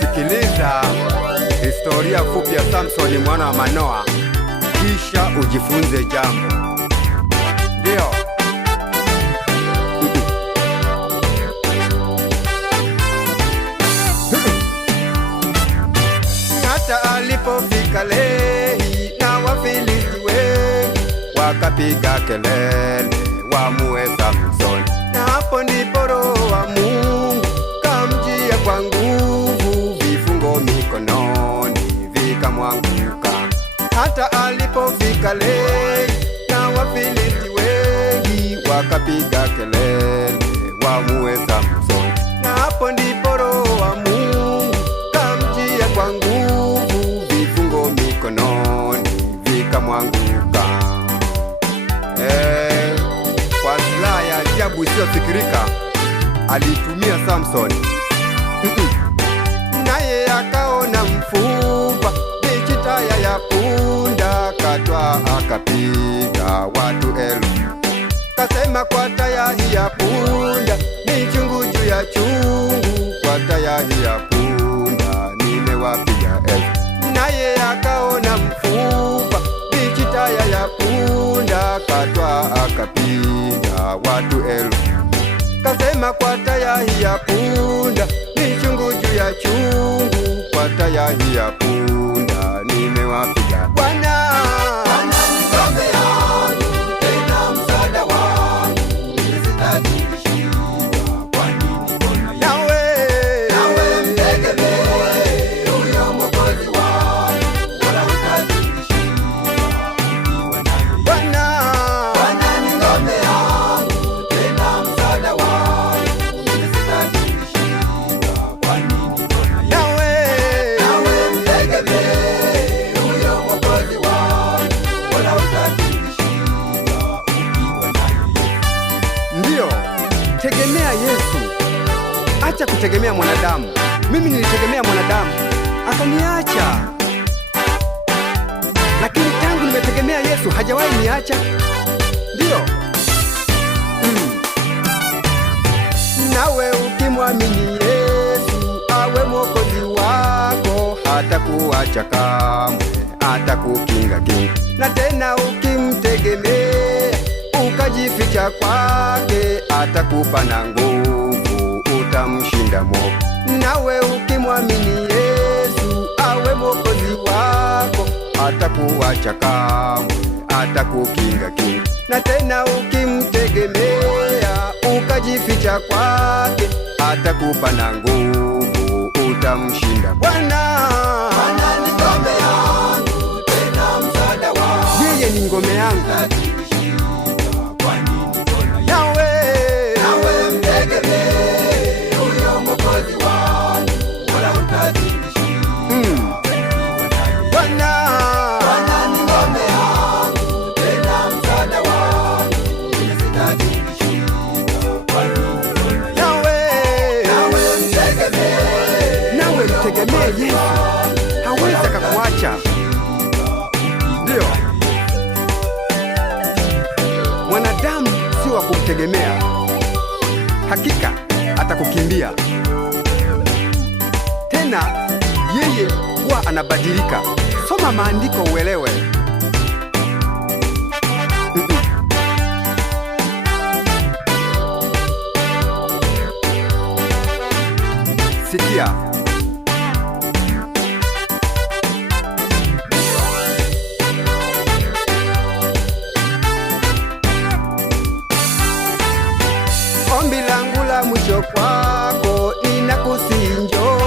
Sikiliza historia fupi ya Samsoni mwana wa Manoa, kisha ujifunze jambo. Ndio. Hata alipofika Lehi na Wafilisti wengi wakapiga kelele wamuue Samsoni, na hapo ndipo Roho wa Mungu kamjia kwa nguvu, vifungo mikononi vikamwanguka. Hata alipofika Lehi na Wafilisti wengi wakapiga kelele wamuue Samsoni, na hapo ndipo Roho wa Mungu kamjia kwa nguvu, vifungo mikononi vikamwanguka. Kwa silaha ya ajabu isiyofikirika alitumia Samsoni. Naye akaona mfupa bichi taya ya punda, katwa akapiga watu 1000. Kasema kwa taya hii ya punda ni chungu juu ya chungu, kwa taya hii ya punda nimewapiga 1000. Naye akaona mfupa bichi taya ya punda, katwa akapiga watu 1000. Kasema kwa taya hii ya punda ni chungu juu ya chungu, kwa taya hii ya punda nimewapiga. Bwana ni ngome yangu, tena msaada wangu, sitaki shida. Kwa nini mbona nawe mtegemee huyo Mwokozi wangu, wala hutaki shida ukiwa naye. Bwana ni ngome yangu, tena msaada wangu, sitaki shida. Kwa nini mbona nawe mtegemee huyo Mwokozi wangu, wala hutaki shida ukiwa naye. Ndiyo, tegemea Yesu, acha kutegemea mwanadamu. Mimi nilitegemea mwanadamu akaniacha, lakini tangu nimetegemea Yesu hajawahi niacha. Ndiyo. Nawe ukimwamini Yesu awe Mwokozi wako, hatakuacha kamwe, hatakukinga kinga. Na tena ukimtegemea ukajificha kwake, atakupa na nguvu, utamshinda mwovu. Nawe ukimwamini Yesu awe Mwokozi wako, hatakuacha kamwe, hatakukinga kinga. Na tena ukimtegemea ukajificha kwake, atakupa na nguvu, utamshinda. Bwana ni ngome yangu, tena msaada wangu, yeye ni ngome yangu. Nawe mtegemee huyo Mwokozi wangu, wala hutaki shida. Bwana ni ngome yangu, tena msaada wangu, sitaki shida. Kwa nini mbona nawe mtegemee Yesu, hawezi akakuacha. Ndio, mwanadamu si wa kumtegemea, hakika atakukimbia. Tena yeye huwa anabadilika. Soma maandiko uelewe. Sikia, ombi langu la mwisho kwako ninakusinjo,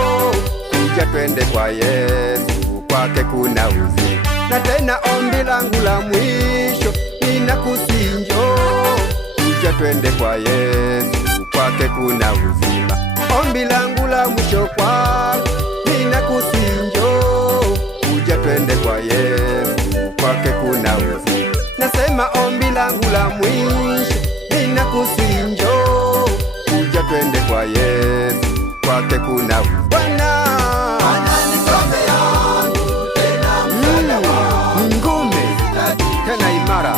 kuja twende kwa Yesu, kwake kuna uzima. Na tena ombi langu la mwisho ninakusinjo, kuja twende kwa Yesu, kwake kuna uzima. Ombi langu la mwisho kwako ninakusinjo, kuja twende kwa Yesu, kwake kuna uzima. Nasema ombi langu la mwisho ninakusinjo, kuja twende kwa Yesu, kwake kuna uzima. Bwana ni ngome yangu, tena msaada wangu, ngome tena imara.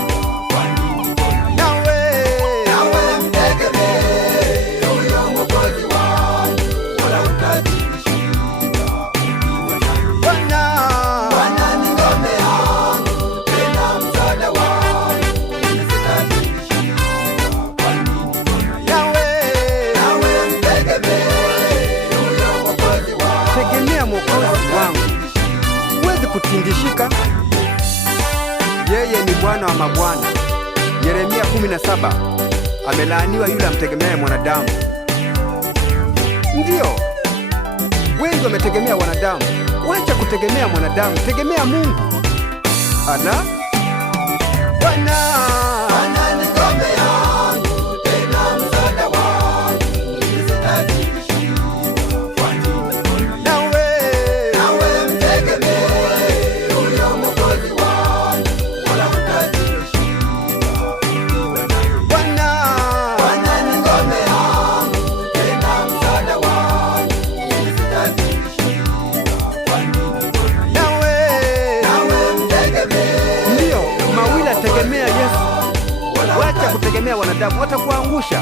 yeye ni Bwana wa mabwana. Yeremia 17, amelaaniwa yule amtegemea mwanadamu. Ndiyo, wengi wametegemea wanadamu. Wacha kutegemea mwanadamu, tegemea Mungu. Ala, Bwana ni ngome yangu, tena msaada wangu, sitashindwa. Nawe mtegemee huyo Mwokozi wangu, wala hutashindwa. Bwana ni ngome yangu, tena msaada wangu, sitashindwa. Nawe mtegemee. Ndiyo, Mawila, tegemea Yesu. Wacha kutegemea wanadamu, watakuangusha.